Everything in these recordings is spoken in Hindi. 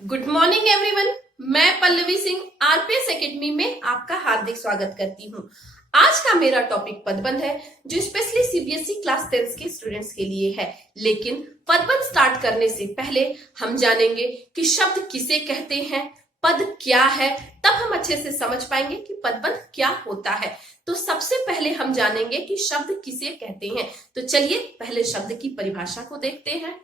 Good morning everyone. मैं पल्लवी सिंह आरपीएस एकेडमी में आपका हार्दिक स्वागत करती हूँ। आज का मेरा टॉपिक पदबंध है, जो स्पेशली सीबीएसई क्लास 10 के स्टूडेंट्स के लिए है। लेकिन पदबंध स्टार्ट करने से पहले हम जानेंगे कि शब्द किसे कहते हैं, पद क्या है, तब हम अच्छे से समझ पाएंगे कि पदबंध क्या होता है। तो सबसे पहले हम जानेंगे कि शब्द किसे कहते हैं। तो चलिए पहले शब्द की परिभाषा को देखते हैं।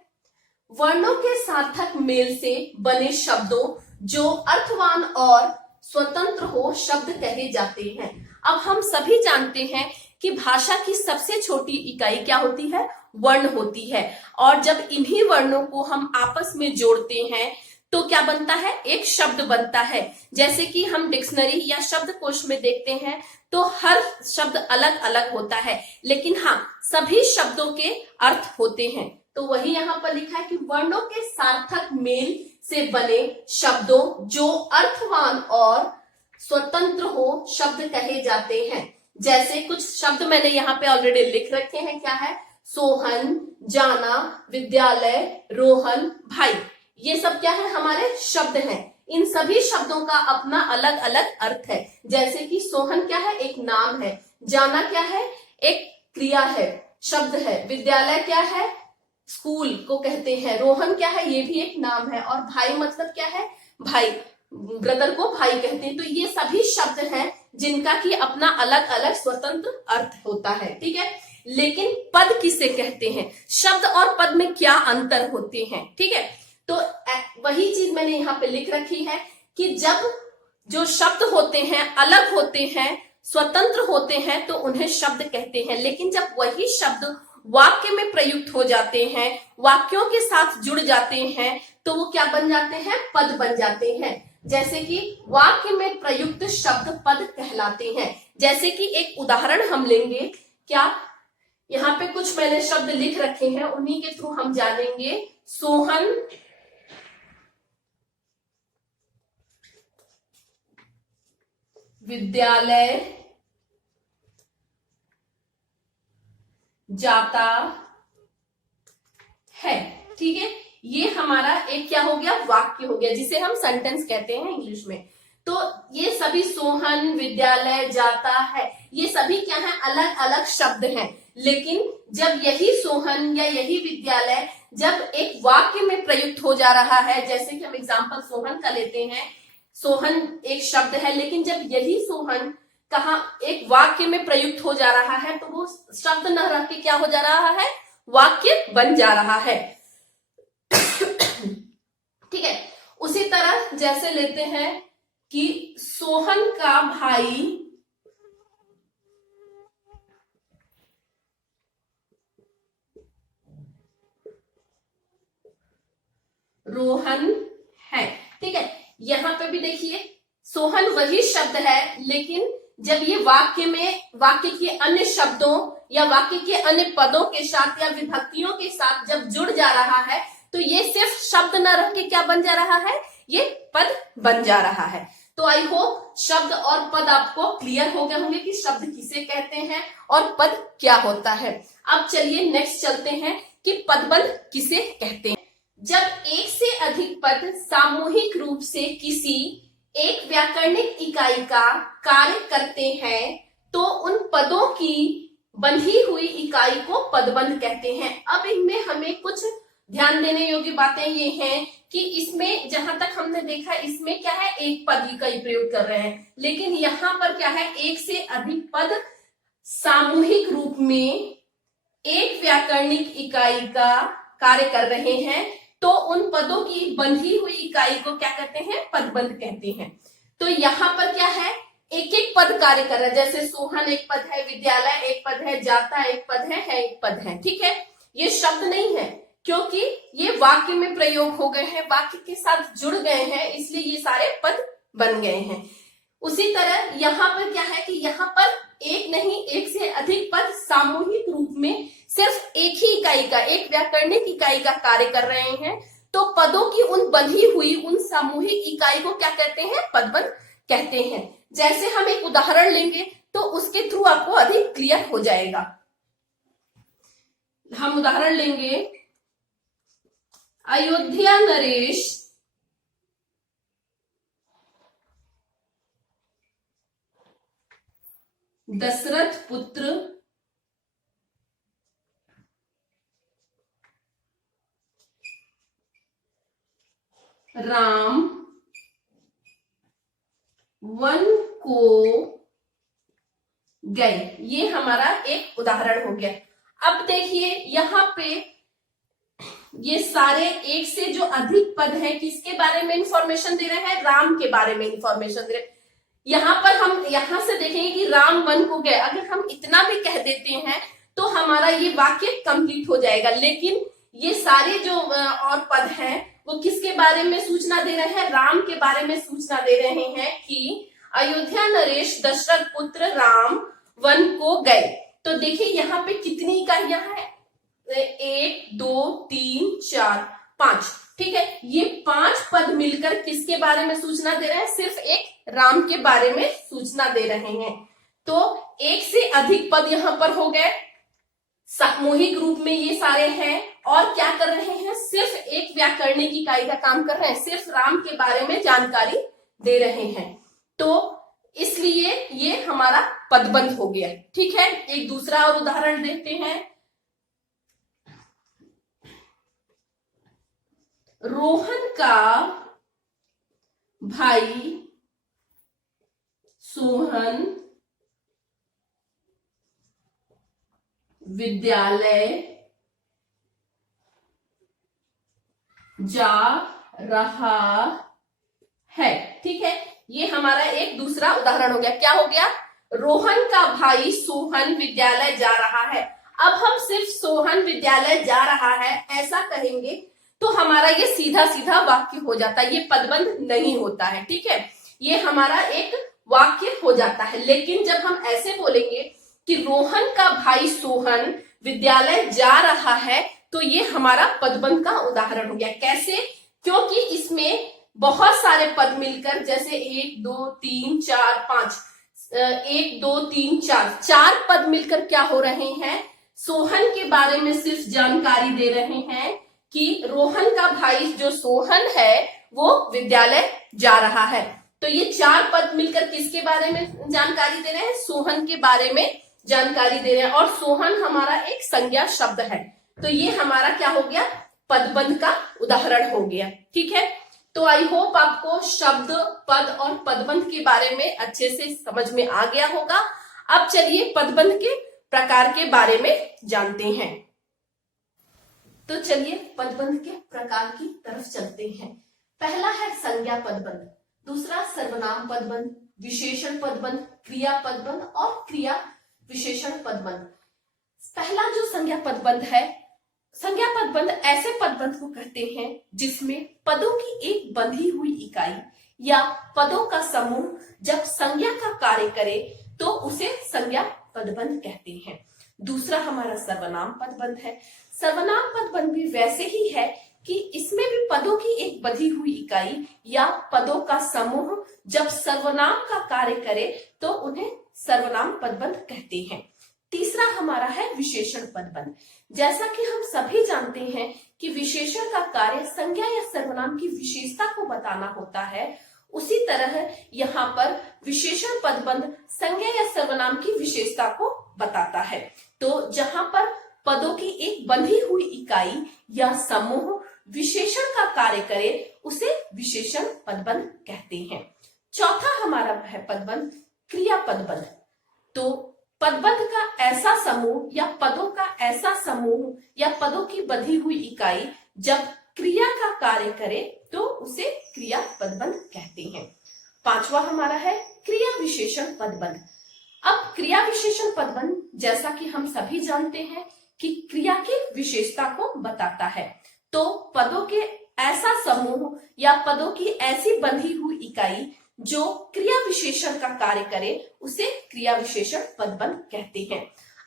वर्णों के सार्थक मेल से बने शब्दों जो अर्थवान और स्वतंत्र हो शब्द कहे जाते हैं। अब हम सभी जानते हैं कि भाषा की सबसे छोटी इकाई क्या होती है? वर्ण होती है। और जब इन्हीं वर्णों को हम आपस में जोड़ते हैं तो क्या बनता है? एक शब्द बनता है। जैसे कि हम डिक्शनरी या शब्दकोश में देखते हैं तो हर शब्द अलग अलग होता है, लेकिन हाँ, सभी शब्दों के अर्थ होते हैं। तो वही यहाँ पर लिखा है कि वर्णों के सार्थक मेल से बने शब्दों जो अर्थवान और स्वतंत्र हो शब्द कहे जाते हैं। जैसे कुछ शब्द मैंने यहाँ पे ऑलरेडी लिख रखे हैं। क्या है? सोहन, जाना, विद्यालय, रोहन, भाई। ये सब क्या है? हमारे शब्द हैं। इन सभी शब्दों का अपना अलग अलग अर्थ है। जैसे कि सोहन क्या है? एक नाम है। जाना क्या है? एक क्रिया है, शब्द है। विद्यालय क्या है? स्कूल को कहते हैं। रोहन क्या है? ये भी एक नाम है। और भाई मतलब क्या है? भाई, ब्रदर को भाई कहते हैं। तो ये सभी शब्द हैं जिनका कि अपना अलग अलग स्वतंत्र अर्थ होता है। ठीक है, लेकिन पद किसे कहते हैं? शब्द और पद में क्या अंतर होते हैं? ठीक है, तो वही चीज मैंने यहाँ पे लिख रखी है कि जब जो शब्द होते हैं अलग होते हैं, स्वतंत्र होते हैं, तो उन्हें शब्द कहते हैं। लेकिन जब वही शब्द वाक्य में प्रयुक्त हो जाते हैं, वाक्यों के साथ जुड़ जाते हैं, तो वो क्या बन जाते हैं? पद बन जाते हैं। जैसे कि वाक्य में प्रयुक्त शब्द पद कहलाते हैं। जैसे कि एक उदाहरण हम लेंगे। क्या? यहाँ पे कुछ मैंने शब्द लिख रखे हैं, उन्हीं के थ्रू हम जानेंगे। सोहन, विद्यालय, जाता है। ठीक है, ये हमारा एक क्या हो गया? वाक्य हो गया, जिसे हम सेंटेंस कहते हैं इंग्लिश में। तो ये सभी सोहन, विद्यालय, जाता है, ये सभी क्या है? अलग अलग शब्द हैं। लेकिन जब यही सोहन या यही विद्यालय जब एक वाक्य में प्रयुक्त हो जा रहा है, जैसे कि हम एग्जांपल सोहन का लेते हैं। सोहन एक शब्द है, लेकिन जब यही सोहन कहा एक वाक्य में प्रयुक्त हो जा रहा है, तो वो शब्द न रह के क्या हो जा रहा है? वाक्य बन जा रहा है। ठीक है, उसी तरह जैसे लेते हैं कि सोहन का भाई रोहन है। ठीक है, यहां पे भी देखिए सोहन वही शब्द है, लेकिन जब ये वाक्य के अन्य शब्दों या वाक्य के अन्य पदों के साथ या विभक्तियों के साथ जब जुड़ जा रहा है, तो ये सिर्फ शब्द न रह के क्या बन जा रहा है? ये पद बन जा रहा है। तो आई होप शब्द और पद आपको क्लियर हो गए होंगे कि शब्द किसे कहते हैं और पद क्या होता है। अब चलिए नेक्स्ट चलते हैं कि पदबंध किसे कहते हैं। जब एक से अधिक पद सामूहिक रूप से किसी एक व्याकरणिक इकाई का कार्य करते हैं, तो उन पदों की बंधी हुई इकाई को पदबंध कहते हैं। अब इनमें हमें कुछ ध्यान देने योग्य बातें ये हैं कि इसमें जहां तक हमने देखा, इसमें क्या है? एक पद इकाई प्रयोग कर रहे हैं, लेकिन यहाँ पर क्या है? एक से अधिक पद सामूहिक रूप में एक व्याकरणिक इकाई का कार्य कर रहे हैं, तो उन पदों की बंधी हुई इकाई को क्या कहते हैं? पदबंध कहते हैं। तो यहाँ पर क्या है? एक एक पद कार्य कर रहा है। जैसे सोहन एक पद है, विद्यालय एक पद है, जाता एक पद है एक पद है। ठीक है, ये शब्द नहीं है, क्योंकि ये वाक्य में प्रयोग हो गए हैं, वाक्य के साथ जुड़ गए हैं, इसलिए ये सारे पद बन गए हैं। उसी तरह यहाँ पर क्या है कि यहाँ पर एक नहीं, एक से अधिक पद सामूहिक रूप में सिर्फ एक ही इकाई का, एक व्याकरणिक इकाई का कार्य कर रहे हैं, तो पदों की उन बंधी हुई उन सामूहिक इकाई को क्या कहते हैं? पदबंध कहते हैं। जैसे हम एक उदाहरण लेंगे तो उसके थ्रू आपको अधिक क्लियर हो जाएगा। हम उदाहरण लेंगे, अयोध्या नरेश दशरथ पुत्र राम वन को गए। ये हमारा एक उदाहरण हो गया। अब देखिए यहाँ पे ये सारे एक से जो अधिक पद है किसके बारे में इंफॉर्मेशन दे रहे हैं, राम के बारे में इंफॉर्मेशन दे रहे हैं। यहाँ पर हम यहां से देखेंगे कि राम वन को गए, अगर हम इतना भी कह देते हैं तो हमारा ये वाक्य कंप्लीट हो जाएगा। लेकिन ये सारे जो और पद हैं वो किसके बारे में सूचना दे रहे हैं, राम के बारे में सूचना दे रहे हैं कि अयोध्या नरेश दशरथ पुत्र राम वन को गए। तो देखिए यहाँ पे कितनी इकाइयां हैं, 1 2 3 4 5, ठीक है। ये 5 पद मिलकर किसके बारे में सूचना दे रहे हैं, सिर्फ एक राम के बारे में सूचना दे रहे हैं। तो एक से अधिक पद यहां पर हो गए, सामूहिक रूप में ये सारे हैं और क्या कर रहे हैं, सिर्फ एक व्याकरणिक इकाई का काम कर रहे हैं, सिर्फ राम के बारे में जानकारी दे रहे हैं। तो इसलिए ये हमारा पदबंध हो गया, ठीक है। एक दूसरा और उदाहरण देखते हैं। रोहन का भाई सोहन विद्यालय जा रहा है, ठीक है। ये हमारा एक दूसरा उदाहरण हो गया। क्या हो गया, रोहन का भाई सोहन विद्यालय जा रहा है। अब हम सिर्फ सोहन विद्यालय जा रहा है ऐसा कहेंगे तो हमारा ये सीधा सीधा वाक्य हो जाता है, ये पदबंध नहीं होता है, ठीक है। ये हमारा एक वाक्य हो जाता है। लेकिन जब हम ऐसे बोलेंगे कि रोहन का भाई सोहन विद्यालय जा रहा है तो ये हमारा पदबंध का उदाहरण हो गया। कैसे, क्योंकि इसमें बहुत सारे पद मिलकर, जैसे 1 2 3 4 5, 1 2 3 4 पद मिलकर क्या हो रहे हैं, सोहन के बारे में सिर्फ जानकारी दे रहे हैं कि रोहन का भाई जो सोहन है वो विद्यालय जा रहा है। तो ये 4 पद मिलकर किसके बारे में जानकारी दे रहे हैं, सोहन के बारे में जानकारी दे रहे हैं। और सोहन हमारा एक संज्ञा शब्द है, तो ये हमारा क्या हो गया, पदबंध का उदाहरण हो गया, ठीक है। तो आई होप आपको शब्द, पद और पदबंध के बारे में अच्छे से समझ में आ गया होगा। अब चलिए पदबंध के प्रकार के बारे में जानते हैं। तो चलिए पदबंध के प्रकार की तरफ चलते हैं। पहला है संज्ञा पदबंध, दूसरा सर्वनाम पदबंध, विशेषण पदबंध, क्रिया पदबंध और क्रिया विशेषण पदबंध। पहला जो संज्ञा पदबंध है, संज्ञा पदबंध ऐसे पदबंध को कहते हैं जिसमें पदों की एक बंधी हुई इकाई या पदों का समूह जब संज्ञा का कार्य करे तो उसे संज्ञा पदबंध कहते हैं। दूसरा हमारा सर्वनाम पदबंध है। सर्वनाम पदबंध भी वैसे ही है कि इसमें भी पदों की एक बंधी हुई इकाई या पदों का समूह जब सर्वनाम का कार्य करे तो उन्हें सर्वनाम पदबंध कहते हैं। तीसरा हमारा है विशेषण पदबंध। जैसा कि हम सभी जानते हैं कि विशेषण का कार्य संज्ञा या सर्वनाम की विशेषता को बताना होता है, उसी तरह यहाँ पर विशेषण पदबंध संज्ञा या सर्वनाम की विशेषता को बताता है। तो जहाँ पर पदों की एक बंधी हुई इकाई या समूह विशेषण का कार्य करे उसे विशेषण पदबंध कहते हैं। चौथा हमारा है पदबंध क्रिया पदबंध। तो पदबंध का ऐसा समूह या पदों का ऐसा समूह या पदों की बंधी हुई इकाई जब क्रिया का कार्य करे तो उसे क्रिया पदबंध कहते हैं। पांचवा हमारा है क्रिया विशेषण पदबंध। अब क्रिया विशेषण पदबंध जैसा कि हम सभी जानते हैं कि क्रिया की विशेषता को बताता है। तो पदों के ऐसा समूह या पदों की ऐसी बंधी हुई इकाई जो क्रिया विशेषण का कार्य करे उसे क्रिया विशेषण पदबंध कहते हैं।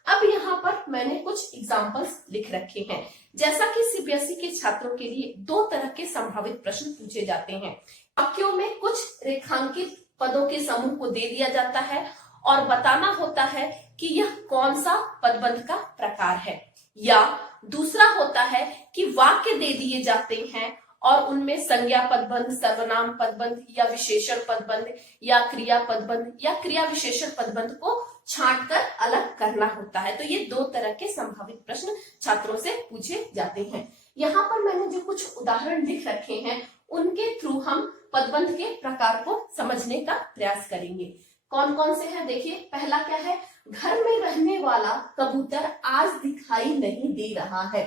अब यहाँ पर मैंने कुछ एग्जाम्पल्स लिख रखे हैं। जैसा कि सीबीएसई के छात्रों के लिए 2 तरह के संभावित प्रश्न पूछे जाते हैं। वाक्यों में कुछ रेखांकित पदों के समूह को दे दिया जाता है और बताना होता है कि यह कौन सा पदबंध का प्रकार है, या दूसरा होता है कि वाक्य दे दिए जाते हैं और उनमें संज्ञा पदबंध, सर्वनाम पदबंध या विशेषण पदबंध या क्रिया पदबंध या क्रिया विशेषण पदबंध को छांट कर अलग करना होता है। तो ये दो तरह के संभावित प्रश्न छात्रों से पूछे जाते हैं। यहाँ पर मैंने जो कुछ उदाहरण लिख रखे हैं उनके थ्रू हम पदबंध के प्रकार को समझने का प्रयास करेंगे। कौन कौन से हैं देखिए। पहला क्या है, घर में रहने वाला कबूतर आज दिखाई नहीं दे रहा है।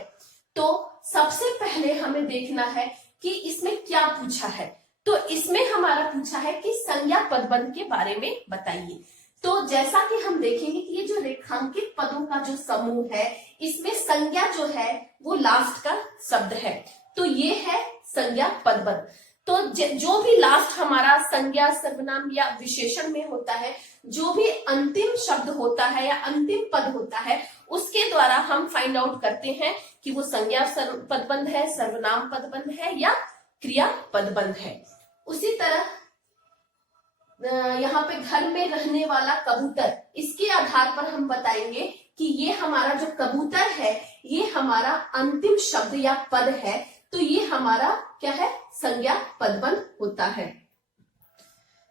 तो सबसे पहले हमें देखना है कि इसमें क्या पूछा है। तो इसमें हमारा पूछा है कि संज्ञा पदबंध के बारे में बताइए। तो जैसा कि हम देखेंगे कि ये जो रेखांकित पदों का जो समूह है इसमें संज्ञा जो है वो लास्ट का शब्द है। तो ये है संज्ञा पदबंध। तो जो भी लास्ट हमारा संज्ञा, सर्वनाम या विशेषण में होता है, जो भी अंतिम शब्द होता है या अंतिम पद होता है उसके द्वारा हम फाइंड आउट करते हैं कि वो संज्ञा पदबंध है, सर्वनाम पदबंध है या क्रिया पदबंध है। उसी तरह यहाँ पे घर में रहने वाला कबूतर, इसके आधार पर हम बताएंगे कि ये हमारा जो कबूतर है ये हमारा अंतिम शब्द या पद है। तो ये हमारा क्या है, संज्ञा पदबंध होता है।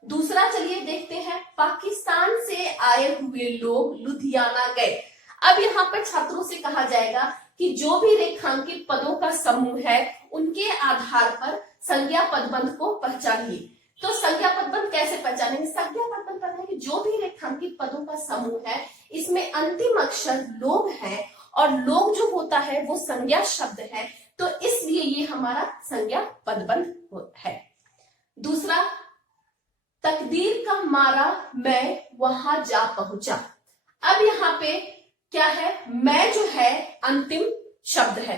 दूसरा चलिए देखते हैं, पाकिस्तान से आए हुए लोग लुधियाना गए। अब यहाँ पर छात्रों से कहा जाएगा कि जो भी रेखांकित पदों का समूह है उनके आधार पर संज्ञा पदबंध को पहचानिए। तो संज्ञा पदबंध कैसे पहचानेंगे? संज्ञा पदबंध पहचानेंगे जो भी रेखांकित पदों का समूह है इसमें अंतिम अक्षर लोग है और लोग जो होता है वो संज्ञा शब्द है। तो इसलिए ये हमारा संज्ञा पदबंध है। दूसरा, तकदीर का मारा मैं वहां जा पहुंचा। अब यहाँ पे क्या है, मैं जो है अंतिम शब्द है,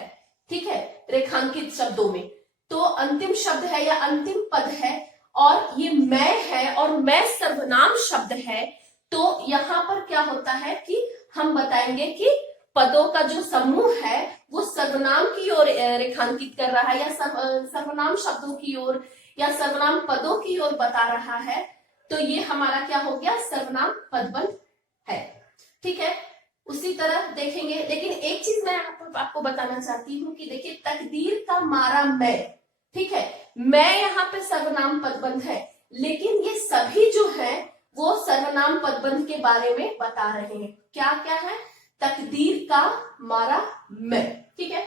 ठीक है, रेखांकित शब्दों में। तो अंतिम शब्द है या अंतिम पद है और ये मैं है और मैं सर्वनाम शब्द है। तो यहाँ पर क्या होता है कि हम बताएंगे कि पदों का जो समूह है वो सर्वनाम की ओर रेखांकित कर रहा है या सर्वनाम शब्दों की ओर या सर्वनाम पदों की ओर बता रहा है। तो ये हमारा क्या हो गया, सर्वनाम पदबंध है, ठीक है। उसी तरह देखेंगे, लेकिन एक चीज मैं आपको बताना चाहती हूँ कि देखिए तकदीर का मारा मैं, ठीक है, मैं यहाँ पे सर्वनाम पदबंध है, लेकिन ये सभी जो है वो सर्वनाम पदबंध के बारे में बता रहे हैं। क्या क्या है, तकदीर का मारा मैं, ठीक है।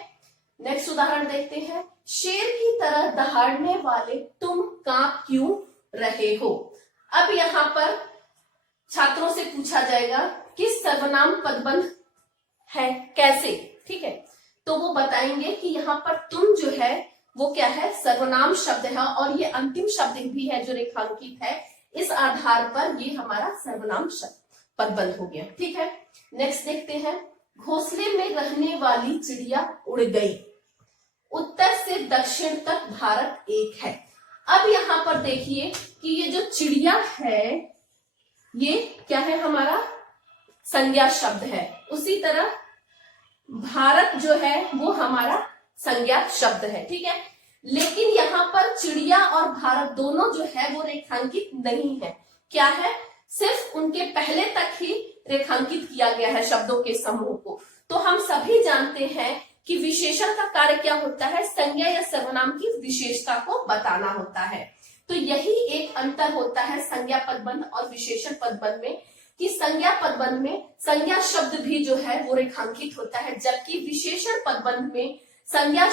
नेक्स्ट उदाहरण देखते हैं, शेर की तरह दहाड़ने वाले तुम कांप क्यों रहे हो। अब यहाँ पर छात्रों से पूछा जाएगा कि सर्वनाम पदबंध है कैसे, ठीक है। तो वो बताएंगे कि यहाँ पर तुम जो है वो क्या है, सर्वनाम शब्द है और ये अंतिम शब्द भी है जो रेखांकित है। इस आधार पर ये हमारा सर्वनाम शब्द पदबंध हो गया, ठीक है। नेक्स्ट देखते हैं, घोंसले में रहने वाली चिड़िया उड़ गई, उत्तर से दक्षिण तक भारत एक है। अब यहाँ पर देखिए कि ये जो चिड़िया है ये क्या है, हमारा संज्ञा शब्द है। उसी तरह भारत जो है वो हमारा संज्ञा शब्द है, ठीक है। लेकिन यहाँ पर चिड़िया और भारत दोनों जो है वो रेखांकित नहीं है। क्या है, सिर्फ उनके पहले तक ही रेखांकित किया गया है शब्दों के समूह को। तो हम सभी जानते हैं कि विशेषण का कार्य क्या होता है, संज्ञा या सर्वनाम की विशेषता को बताना होता है। तो यही एक अंतर होता है संज्ञा पदबंध और विशेषण पदबंध में, कि संज्ञा पदबंध में संज्ञा शब्द भी जो है वो रेखांकित होता है, जबकि विशेषण पदबंध में संज्ञा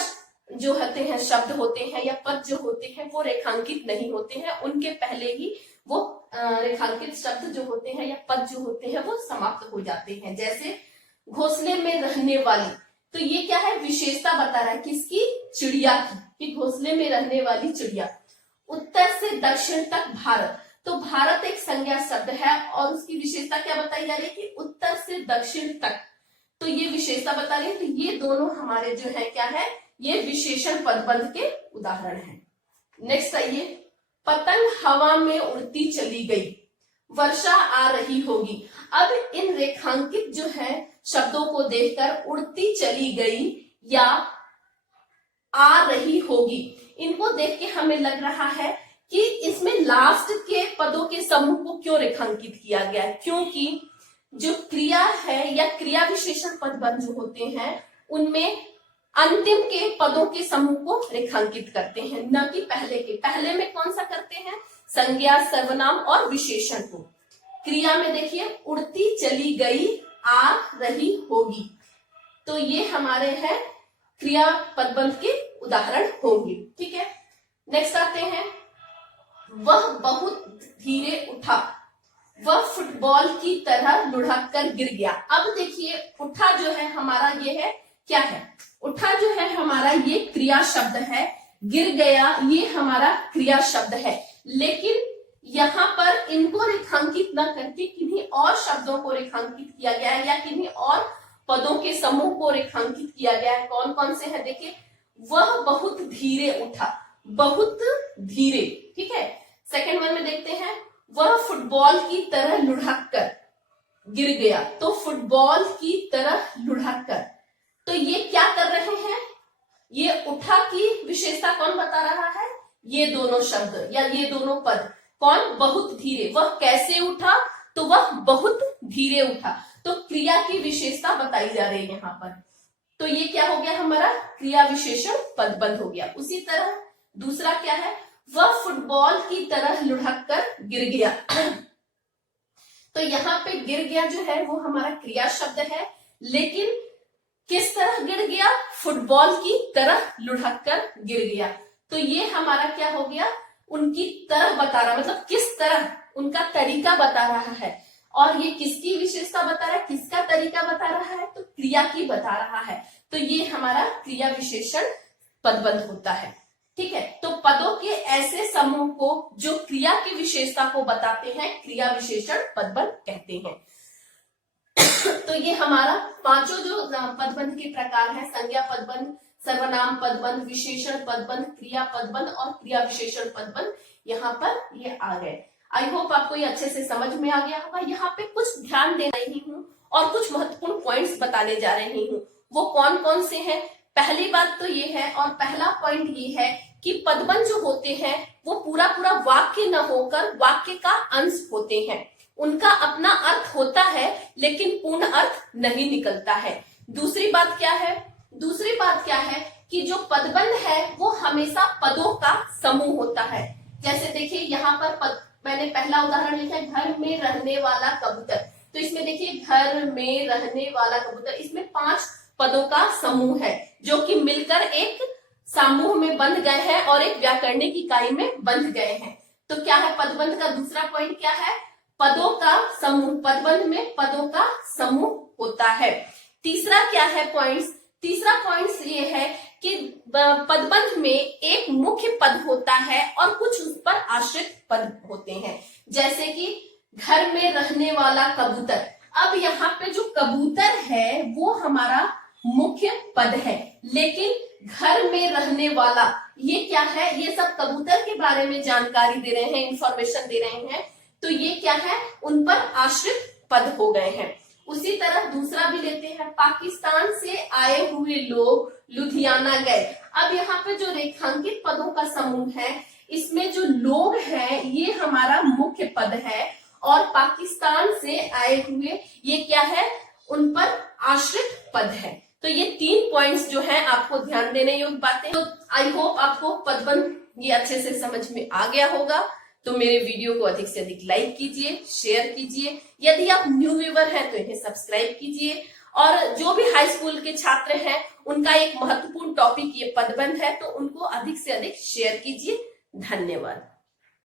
जो होते हैं, शब्द होते हैं या पद जो होते हैं वो रेखांकित नहीं होते हैं, उनके पहले ही वो रेखांकित शब्द जो होते हैं या पद जो होते हैं वो समाप्त हो जाते हैं। जैसे घोंसले में रहने वाली, तो ये क्या है, विशेषता बता रहा है किसकी, चिड़िया की, कि घोंसले में रहने वाली चिड़िया। उत्तर से दक्षिण तक भारत, तो भारत एक संज्ञा शब्द है और उसकी विशेषता क्या बताई जा रही है कि उत्तर से दक्षिण तक, तो ये विशेषता बता रही है। तो ये दोनों हमारे जो है क्या है, ये विशेषण पदबंध के उदाहरण हैं। नेक्स्ट आइए, पतंग हवा में उड़ती चली गई, वर्षा आ रही होगी। अब इन रेखांकित जो है शब्दों को देखकर उड़ती चली गई या आ रही होगी, इनको देख के हमें लग रहा है कि इसमें लास्ट के पदों के समूह को क्यों रेखांकित किया गया है, क्योंकि जो क्रिया है या क्रिया विशेषण पदबंध जो होते हैं उनमें अंतिम के पदों के समूह को रेखांकित करते हैं, न कि पहले के। पहले में कौन सा करते हैं? संज्ञा, सर्वनाम और विशेषण को। क्रिया में देखिए, उड़ती चली गई, आ रही होगी, तो ये हमारे हैं क्रिया पदबंध के उदाहरण होंगे। ठीक है, नेक्स्ट आते हैं, वह बहुत धीरे उठा, वह फुटबॉल की तरह लुढ़क कर गिर गया। अब देखिए, उठा जो है हमारा ये है, क्या है? उठा जो है हमारा ये क्रिया शब्द है, गिर गया ये हमारा क्रिया शब्द है। लेकिन यहाँ पर इनको रेखांकित न करके किन्हीं और शब्दों को रेखांकित किया गया है, या किन्हीं और पदों के समूह को रेखांकित किया गया है। कौन कौन से हैं? देखिए, वह बहुत धीरे उठा, बहुत धीरे। ठीक है, सेकंड वन में देखते हैं, वह फुटबॉल की तरह लुढ़क कर गिर गया, तो फुटबॉल की तरह लुढ़क कर, तो ये क्या कर रहे हैं? ये उठा की विशेषता कौन बता रहा है? ये दोनों शब्द या ये दोनों पद। कौन? बहुत धीरे। वह कैसे उठा? तो वह बहुत धीरे उठा, तो क्रिया की विशेषता बताई जा रही है यहाँ पर। तो ये क्या हो गया हमारा? क्रिया विशेषण पदबंध हो गया। उसी तरह दूसरा क्या है? वह फुटबॉल की तरह लुढ़क कर गिर गया। तो यहाँ पे गिर गया जो है वो हमारा क्रिया शब्द है, लेकिन किस तरह गिर गया? फुटबॉल की तरह लुढ़क कर गिर गया। तो ये हमारा क्या हो गया? उनकी तरह बता रहा, मतलब किस तरह, उनका तरीका बता रहा है। और ये किसकी विशेषता बता रहा है? किसका तरीका बता रहा है? तो क्रिया की बता रहा है। तो ये हमारा क्रिया विशेषण पदबंध होता है। ठीक है, तो पदों के ऐसे समूह को जो क्रिया की विशेषता को बताते हैं, क्रिया विशेषण पदबंध कहते हैं। तो ये हमारा पांचों जो पदबंध के प्रकार है, संज्ञा पदबंध, सर्वनाम पदबंध, विशेषण पदबंध, क्रिया पदबंध और क्रिया विशेषण पदबंध, यहाँ पर ये आ गए। आई होप आपको ये अच्छे से समझ में आ गया होगा। यहाँ पे कुछ ध्यान दे रही हूँ और कुछ महत्वपूर्ण पॉइंट्स बताने जा रही हूँ। वो कौन कौन से हैं? पहली बात तो ये है, और पहला पॉइंट ये है कि पदबंध जो होते हैं वो पूरा पूरा वाक्य न होकर वाक्य का अंश होते हैं। उनका अपना अर्थ होता है, लेकिन पूर्ण अर्थ नहीं निकलता है। दूसरी बात क्या है? दूसरी बात क्या है कि जो पदबंध है वो हमेशा पदों का समूह होता है। जैसे देखिए, यहाँ पर मैंने पहला उदाहरण लिखा है, घर में रहने वाला कबूतर। तो इसमें देखिए, घर में रहने वाला कबूतर, इसमें 5 पदों का समूह है जो कि मिलकर एक समूह में बंध गए हैं और एक व्याकरणिक इकाई में बंध गए हैं। तो क्या है पदबंध का दूसरा पॉइंट? क्या है? पदों का समूह। पदबंध में पदों का समूह होता है। तीसरा क्या है पॉइंट्स? तीसरा पॉइंट्स ये है कि पदबंध में एक मुख्य पद होता है और कुछ उस पर आश्रित पद होते हैं। जैसे कि घर में रहने वाला कबूतर। अब यहाँ पे जो कबूतर है वो हमारा मुख्य पद है, लेकिन घर में रहने वाला ये क्या है? ये सब कबूतर के बारे में जानकारी दे रहे हैं, इंफॉर्मेशन दे रहे हैं, तो ये क्या है? उन पर आश्रित पद हो गए हैं। उसी तरह दूसरा भी लेते हैं, पाकिस्तान से आए हुए लोग लुधियाना गए। अब यहाँ पे जो रेखांकित पदों का समूह है, इसमें जो लोग हैं ये हमारा मुख्य पद है, और पाकिस्तान से आए हुए ये क्या है? उन पर आश्रित पद है। तो ये 3 पॉइंट्स जो हैं आपको ध्यान देने योग्य बातें। तो आई होप आपको पदबंध ये अच्छे से समझ में आ गया होगा। तो मेरे वीडियो को अधिक से अधिक लाइक कीजिए, शेयर कीजिए। यदि आप न्यू व्यूअर हैं तो इन्हें सब्सक्राइब कीजिए। और जो भी हाई स्कूल के छात्र हैं उनका एक महत्वपूर्ण टॉपिक ये पदबंध है, तो उनको अधिक से अधिक शेयर कीजिए। धन्यवाद।